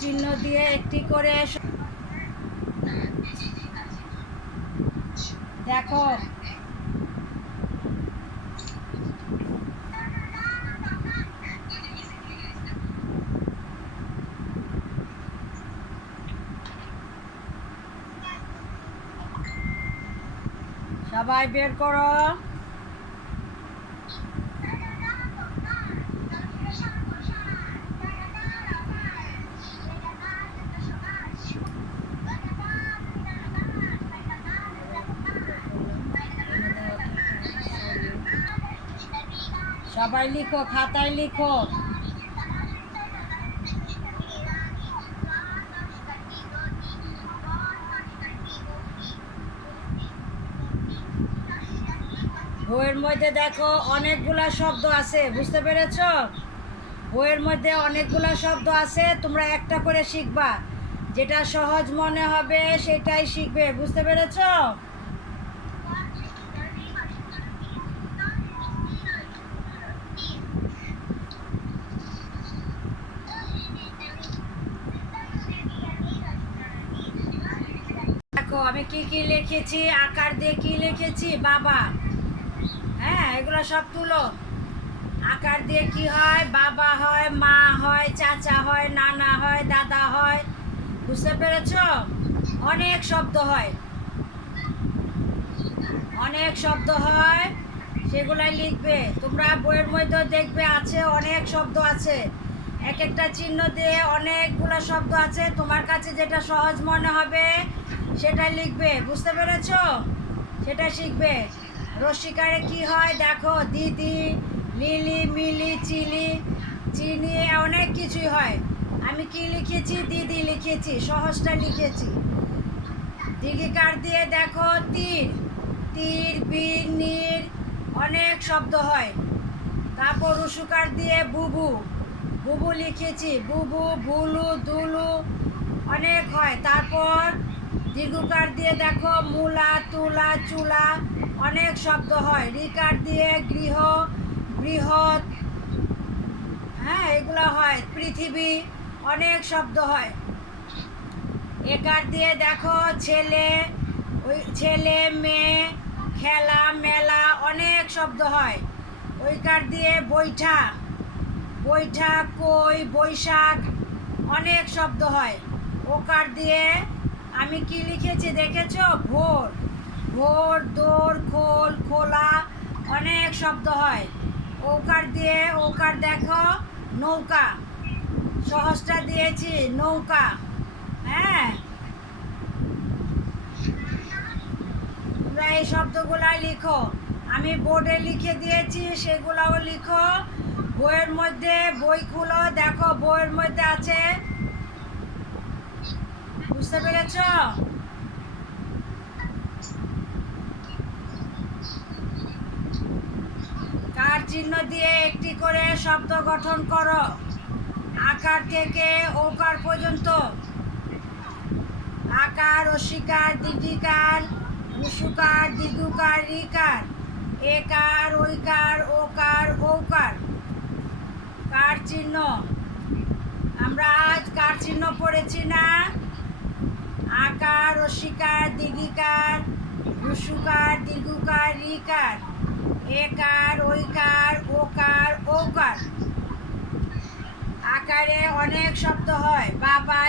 চিহ্ন দিয়ে একটি করে দেখো। সবাই বের করো। সবাই লিখো, খাতায় লিখো। বইয়ের মধ্যে দেখো অনেকগুলা শব্দ আছে, বুঝতে পেরেছ? বইয়ের মধ্যে অনেকগুলা শব্দ আছে, তোমরা একটা করে শিখবা, যেটা সহজ মনে হবে সেটাই শিখবে, বুঝতে পেরেছ? দেখো আমি কি কি লিখেছি, আকার দিয়ে কি লিখেছি, বাবা। হ্যাঁ, এগুলো সব তুলো। আকার দিয়ে কি হয়? বাবা হয়, মা হয়, চাচা হয়, নানা হয়, দাদা হয়, বুঝতে পেরেছ? অনেক শব্দ হয়, অনেক শব্দ হয়, সেগুলাই লিখবে তোমরা। বইয়ের মধ্যে দেখবে আছে, অনেক শব্দ আছে, এক একটা চিহ্ন দিয়ে অনেকগুলো শব্দ আছে। তোমার কাছে যেটা সহজ মনে হবে সেটা লিখবে, বুঝতে পেরেছ? সেটা শিখবে। রসিকারে কি হয় দেখো, দিদি, লিলি, মিলি, চিলি, চিনি, অনেক কিছুই হয়। আমি কি লিখেছি? দিদি লিখেছি, সহজটা লিখেছি। দীর্ঘিকার দিয়ে দেখো, তীর, তীর, বীর, নীর, অনেক শব্দ হয়। তারপর রুসুকার দিয়ে বুবু, বুবু লিখেছি, বুবু, বুলু, দুলু, অনেক হয়। তারপর দীর্ঘকার দিয়ে দেখো, মূলা, তুলা, চুলা, অনেক শব্দ হয়। রিকার দিয়ে গৃহ, বৃহৎ, হ্যাঁ এগুলো হয়। পৃথিবী, অনেক শব্দ হয়। একার দিয়ে দেখো, ছেলে, ওই ছেলে, মেয়ে, খেলা, মেলা, অনেক শব্দ হয়। ওইকার দিয়ে বৈঠা, বৈঠা, কই, বৈশাখ, অনেক শব্দ হয়। ওকার দিয়ে আমি কি লিখেছি দেখেছো? ভোর, ভোর, দৌড়, খোল, খোলা, অনেক শব্দ হয়। ওকার দিয়ে, ওকার দেখো, নৌকা, সহজটা দিয়েছি, নৌকা। হ্যাঁ, তোমরা এই শব্দগুলা লিখো, আমি বোর্ডে লিখে দিয়েছি, সেগুলাও লিখো। বইয়ের মধ্যে, বই খুলো, দেখো বইয়ের মধ্যে আছে, বুঝতে পেরেছ? কার চিহ্ন দিয়ে একটি করে শব্দ গঠন করো, আকার থেকে ওকার পর্যন্ত। আকার, অস্বীকার, দীর্ঘিকার, রুসুকার, দীর্ঘকার, রিকার, একার, ওইকার, ওকার, ঔকার। কার চিহ্ন, আমরা আজ কার চিহ্ন পড়েছি না? আকার, অস্বীকার, দীর্ঘিকার, রুসুকার, দীর্ঘকার, রিকার, একার, ওইকার, ওকার, ঔকার। আকারে অনেক শব্দ হয়, বাবা,